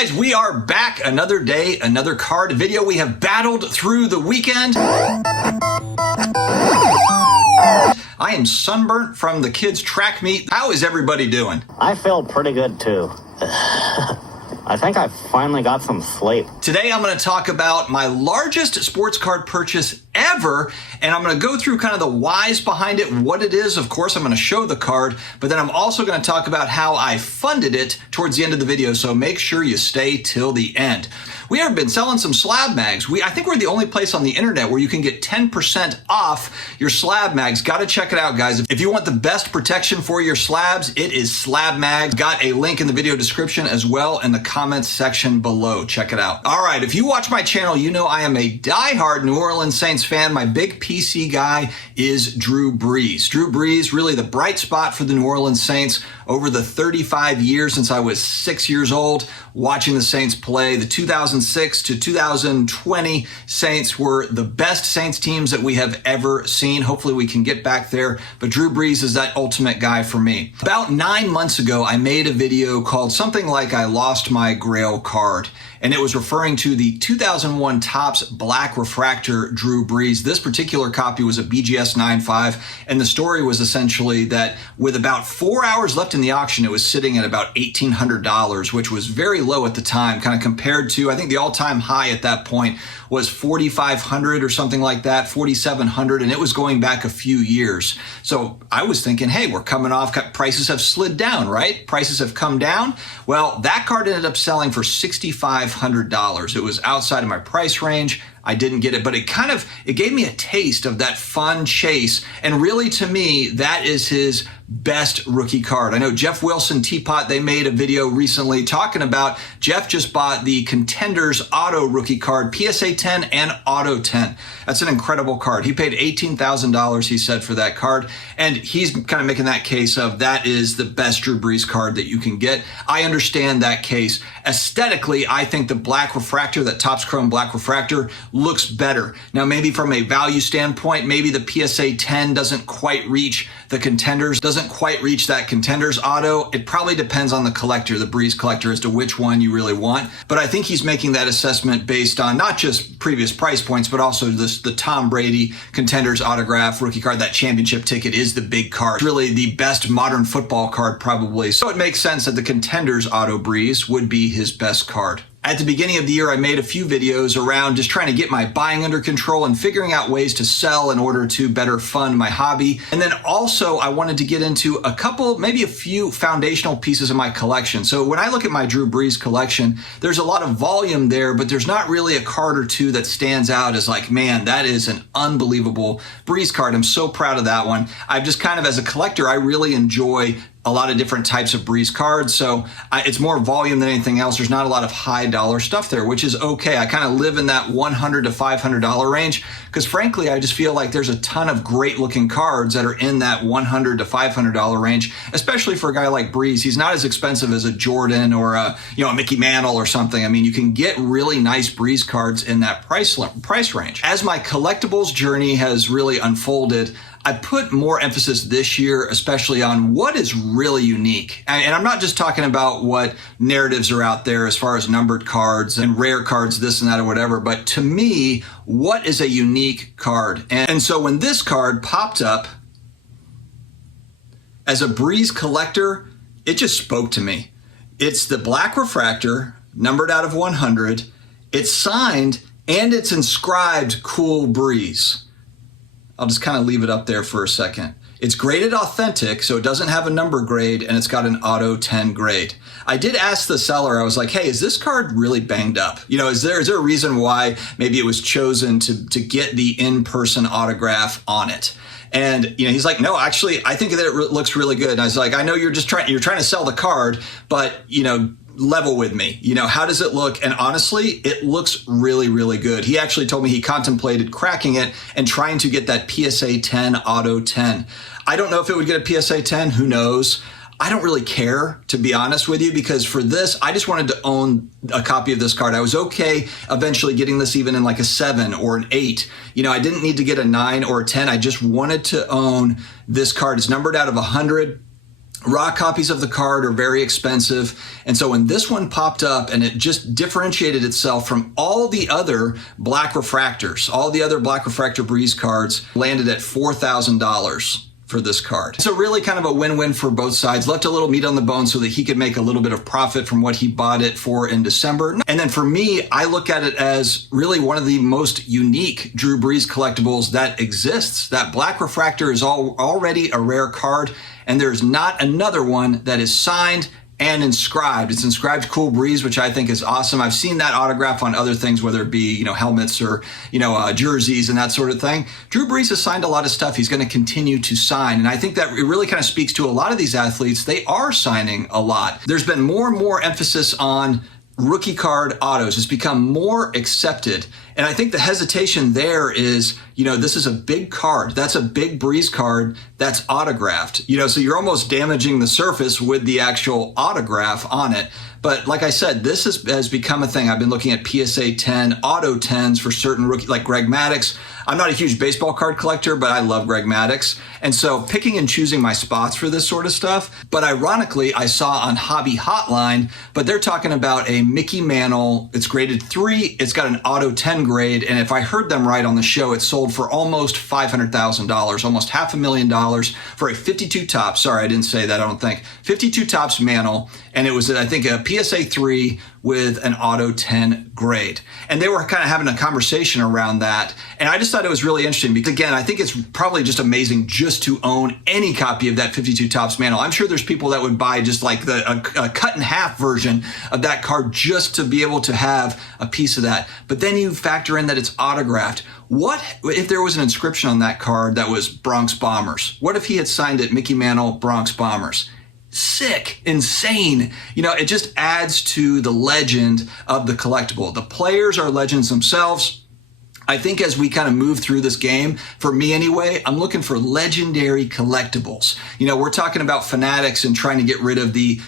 Guys, we are back. Another day, another card video. We have battled through the weekend. I am sunburnt from the kids' track meet. How is everybody doing? I feel pretty good too. I think I finally got some sleep. Today I'm going to talk about my largest sports card purchase ever, and I'm going to go through kind of the whys behind it, what it is. Of course, I'm going to show the card, but then I'm also going to talk about how I funded it towards the end of the video, so make sure you stay till the end. We have been selling some SlabMags. I think we're the only place on the internet where you can get 10% off your SlabMags. Got to check it out, guys. If you want the best protection for your slabs, it is SlabMags. Got a link in the video description as well in the comments section below. Check it out. All right, if you watch my channel, you know I am a diehard New Orleans Saints fan. My big PC guy is Drew Brees. Drew Brees, really the bright spot for the New Orleans Saints over the 35 years since I was 6 years old watching the Saints play. The 2006 to 2020 Saints were the best Saints teams that we have ever seen. Hopefully we can get back there, but Drew Brees is that ultimate guy for me. About 9 months ago, I made a video called something like I lost my Grail card, and it was referring to the 2001 Topps Black Refractor Drew Brees. This particular copy was a BGS 9.5, and the story was essentially that with about 4 hours left in the auction, it was sitting at about $1,800, which was very low at the time, kind of compared to, I think the all-time high at that point was 4,500 or something like that, 4,700, and it was going back a few years. So I was thinking, hey, we're coming off, prices have slid down, right? Prices have come down. Well, that card ended up selling for $6,500. It was outside of my price range. I didn't get it, but it gave me a taste of that fun chase. And really, to me, that is his best rookie card. I know Jeff Wilson, Teapot, they made a video recently talking about Jeff just bought the Contenders Auto rookie card, PSA 10 and Auto 10. That's an incredible card. He paid $18,000, he said, for that card. And he's kind of making that case of that is the best Drew Brees card that you can get. I understand that case. Aesthetically, I think the Black Refractor, that Topps Chrome Black Refractor, looks better. Now, maybe from a value standpoint, maybe the PSA 10 doesn't quite reach the Contenders, doesn't quite reach that Contenders Auto. It probably depends on the collector, the Brees collector, as to which one you really want. But I think he's making that assessment based on not just previous price points, but also the Tom Brady Contenders autograph rookie card. That championship ticket is the big card. Really the best modern football card probably. So it makes sense that the Contenders Auto Brees would be his best card. At the beginning of the year, I made a few videos around just trying to get my buying under control and figuring out ways to sell in order to better fund my hobby. And then also I wanted to get into a couple, maybe a few foundational pieces of my collection. So when I look at my Drew Brees collection, there's a lot of volume there, but there's not really a card or two that stands out as like, man, that is an unbelievable Brees card. I'm so proud of that one. I've just kind of, as a collector, I really enjoy a lot of different types of Brees cards. So it's more volume than anything else. There's not a lot of high dollar stuff there, which is okay. I kind of live in that $100 to $500 range because frankly, I just feel like there's a ton of great looking cards that are in that $100 to $500 range, especially for a guy like Brees. He's not as expensive as a Jordan or a Mickey Mantle or something. I mean, you can get really nice Brees cards in that price range. As my collectibles journey has really unfolded, I put more emphasis this year, especially on what is really unique. And I'm not just talking about what narratives are out there as far as numbered cards and rare cards, this and that or whatever, but to me, what is a unique card? And so when this card popped up as a Brees collector, it just spoke to me. It's the Black Refractor, numbered out of 100. It's signed and it's inscribed Cool Brees. I'll just kind of leave it up there for a second. It's graded authentic, so it doesn't have a number grade, and it's got an Auto 10 grade. I did ask the seller, I was like, hey, is this card really banged up? Is there a reason why maybe it was chosen to get the in-person autograph on it? And he's like, no, actually, I think that it looks really good. And I was like, I know you're trying to sell the card, but level with me. How does it look? And honestly, it looks really, really good. He actually told me he contemplated cracking it and trying to get that PSA 10 Auto 10. I don't know if it would get a PSA 10. Who knows? I don't really care, to be honest with you, because for this, I just wanted to own a copy of this card. I was okay eventually getting this even in like a 7 or an 8. I didn't need to get a 9 or a 10. I just wanted to own this card. It's numbered out of 100. Raw copies of the card are very expensive. And so when this one popped up and it just differentiated itself from all the other black refractors, all the other black refractor Breeze cards landed at $4,000 for this card. So really kind of a win-win for both sides. Left a little meat on the bone so that he could make a little bit of profit from what he bought it for in December. And then for me, I look at it as really one of the most unique Drew Brees collectibles that exists. That black refractor is already a rare card, and there's not another one that is signed and inscribed. It's inscribed Cool Breeze, which I think is awesome. I've seen that autograph on other things, whether it be, helmets or, jerseys and that sort of thing. Drew Brees has signed a lot of stuff. He's going to continue to sign. And I think that it really kind of speaks to a lot of these athletes. They are signing a lot. There's been more and more emphasis on rookie card autos. It's become more accepted. And I think the hesitation there is, this is a big card. That's a big Breeze card that's autographed. So you're almost damaging the surface with the actual autograph on it. But like I said, this has become a thing. I've been looking at PSA 10, auto 10s for certain rookies, like Greg Maddux. I'm not a huge baseball card collector, but I love Greg Maddux. And so picking and choosing my spots for this sort of stuff. But ironically, I saw on Hobby Hotline, but they're talking about a Mickey Mantle. It's graded 3. It's got an auto 10 grade. And if I heard them right on the show, it sold for almost $500,000, almost $500,000 for a 52 Topps. Sorry, I didn't say that, I don't think. 52 Topps Mantle. And it was, I think, a PSA 3 with an auto 10 grade. And they were kind of having a conversation around that. And I just thought it was really interesting because, again, I think it's probably just amazing just to own any copy of that 52 Topps Mantle. I'm sure there's people that would buy just like a cut in half version of that card just to be able to have a piece of that. But then you factor in that it's autographed. What if there was an inscription on that card that was Bronx Bombers? What if he had signed it Mickey Mantle, Bronx Bombers? Sick, insane. It just adds to the legend of the collectible. The players are legends themselves. I think as we kind of move through this game, for me anyway, I'm looking for legendary collectibles. We're talking about Fanatics and trying to get rid of the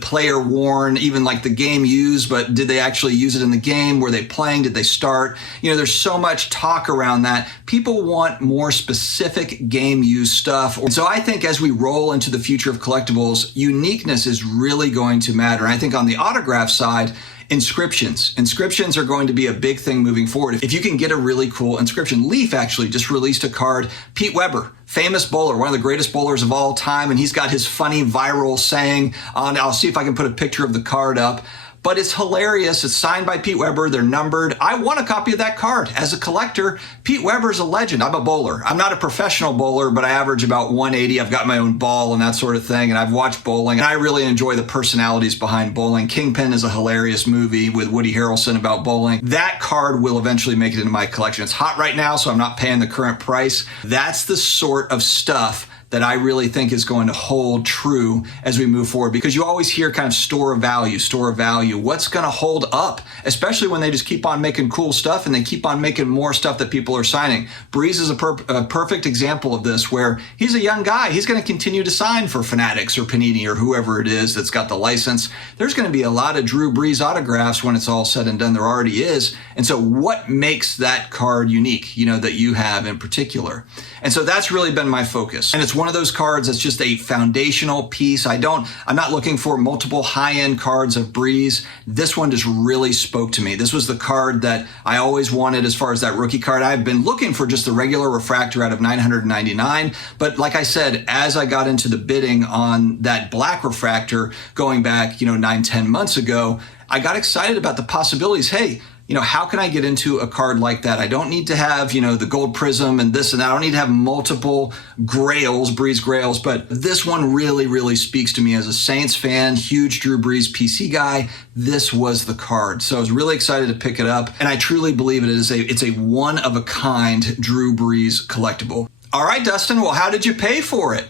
player worn, even like the game used, but did they actually use it in the game? Were they playing? Did they start? There's so much talk around that. People want more specific game used stuff. And so I think as we roll into the future of collectibles, uniqueness is really going to matter. And I think on the autograph side, Inscriptions are going to be a big thing moving forward. If you can get a really cool inscription. Leaf actually just released a card. Pete Weber, famous bowler, one of the greatest bowlers of all time, and he's got his funny viral saying on, I'll see if I can put a picture of the card up. But it's hilarious. It's signed by Pete Weber. They're numbered. I want a copy of that card. As a collector, Pete Weber's a legend. I'm a bowler. I'm not a professional bowler, but I average about 180. I've got my own ball and that sort of thing. And I've watched bowling, and I really enjoy the personalities behind bowling. Kingpin is a hilarious movie with Woody Harrelson about bowling. That card will eventually make it into my collection. It's hot right now, so I'm not paying the current price. That's the sort of stuff that I really think is going to hold true as we move forward, because you always hear kind of store of value. What's going to hold up, especially when they just keep on making cool stuff and they keep on making more stuff that people are signing. Breeze is a perfect example of this, where he's a young guy. He's going to continue to sign for Fanatics or Panini or whoever it is that's got the license. There's going to be a lot of Drew Brees autographs when it's all said and done. There already is. And so what makes that card unique, that you have in particular? And so that's really been my focus. And it's one of those cards that's just a foundational piece. I'm not looking for multiple high-end cards of Breeze. This one just really spoke to me. This was the card that I always wanted as far as that rookie card. I've been looking for just the regular refractor out of $999. But like I said, as I got into the bidding on that black refractor going back, 9-10 months ago, I got excited about the possibilities. Hey, how can I get into a card like that? I don't need to have, the gold prism and this and that. I don't need to have multiple grails, Breeze grails, but this one really, really speaks to me as a Saints fan, huge Drew Brees PC guy. This was the card. So I was really excited to pick it up. And I truly believe it's a one-of-a-kind Drew Brees collectible. All right, Dustin, well, how did you pay for it?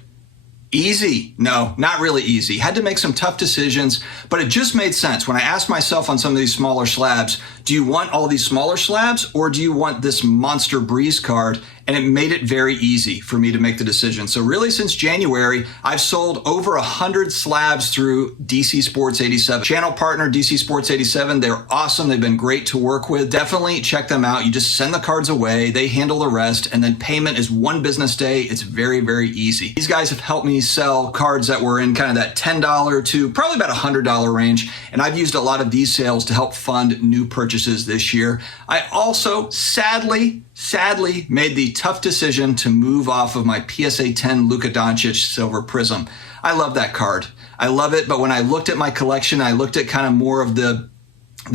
Easy? No, not really easy. Had to make some tough decisions, but it just made sense. When I asked myself on some of these smaller slabs, do you want all these smaller slabs or do you want this monster Breeze card? and it made it very easy for me to make the decision. So really since January, I've sold over 100 slabs through DC Sports 87. Channel partner DC Sports 87, they're awesome. They've been great to work with. Definitely check them out. You just send the cards away, they handle the rest, and then payment is 1 business day. It's very, very easy. These guys have helped me sell cards that were in kind of that $10 to probably about $100 range, and I've used a lot of these sales to help fund new purchases this year. I also sadly made the tough decision to move off of my PSA 10 Luka Doncic Silver Prism. I love that card. I love it, but when I looked at my collection, I looked at kind of more of the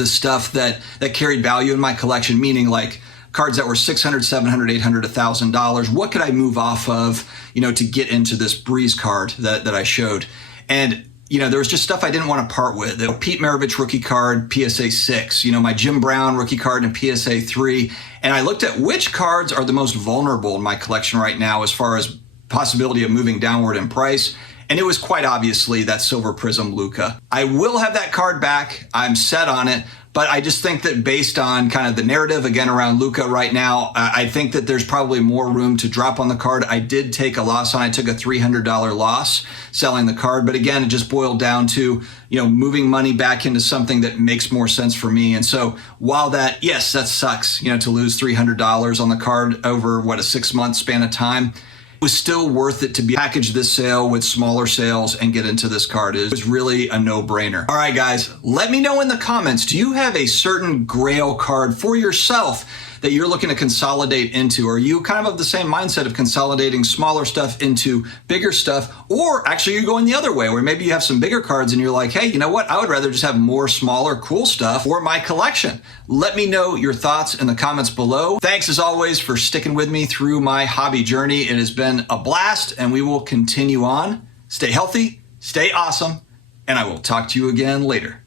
stuff that carried value in my collection, meaning like cards that were $600, $700, $800, $1,000. What could I move off of, to get into this Breeze card that I showed? And there was just stuff I didn't want to part with. The Pete Maravich rookie card, PSA 6, my Jim Brown rookie card in PSA 3. And I looked at which cards are the most vulnerable in my collection right now as far as possibility of moving downward in price. And it was quite obviously that Silver Prism Luka. I will have that card back. I'm set on it. But I just think that based on kind of the narrative, again, around Luka right now, I think that there's probably more room to drop on the card. I did take a loss on it. I took a $300 loss selling the card. But again, it just boiled down to, moving money back into something that makes more sense for me. And so while that, yes, that sucks, to lose $300 on the card over, a 6-month span of time, was still worth it to package this sale with smaller sales and get into this card. It was really a no-brainer. All right, guys, let me know in the comments, do you have a certain grail card for yourself that you're looking to consolidate into? Are you kind of the same mindset of consolidating smaller stuff into bigger stuff? Or actually you're going the other way where maybe you have some bigger cards and you're like, hey, you know what? I would rather just have more smaller, cool stuff for my collection. Let me know your thoughts in the comments below. Thanks as always for sticking with me through my hobby journey. It has been a blast and we will continue on. Stay healthy, stay awesome, and I will talk to you again later.